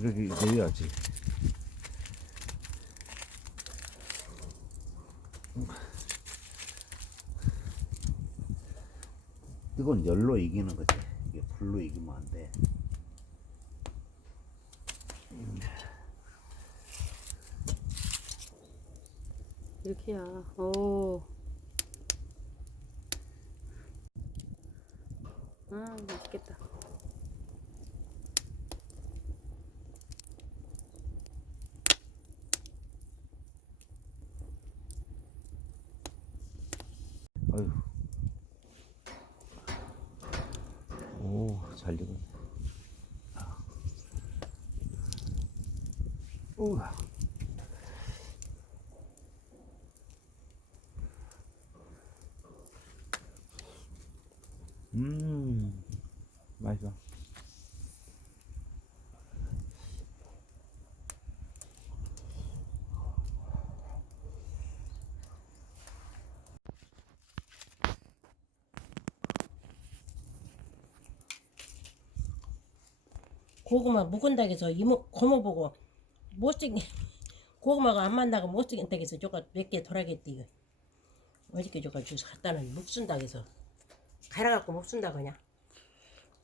이렇게 내려야지. 이건 열로 이기는 거지. 이게 불로 이기면 안 돼. 이렇게야. 오. 아, 맛있겠다. 아유. 오, 잘 익었네. 우와. 맛있어. 고구마 묵은 닭에서 이모 고모 보고 못생긴 고구마가 안 만나고 못생긴 닭에서 저거 몇 개 돌아겠디. 어저께 저거 주서 갖다는 묵순 닭에서 갈아갖고 묵순 닭 그냥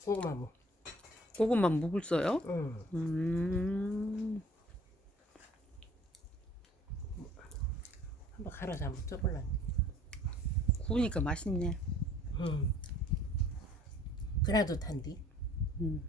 고구마 묵. 고구마 묵을 써요? 응. 한번 갈아서 한번 써볼라. 구우니까 맛있네. 응. 그래도 탄디. 음.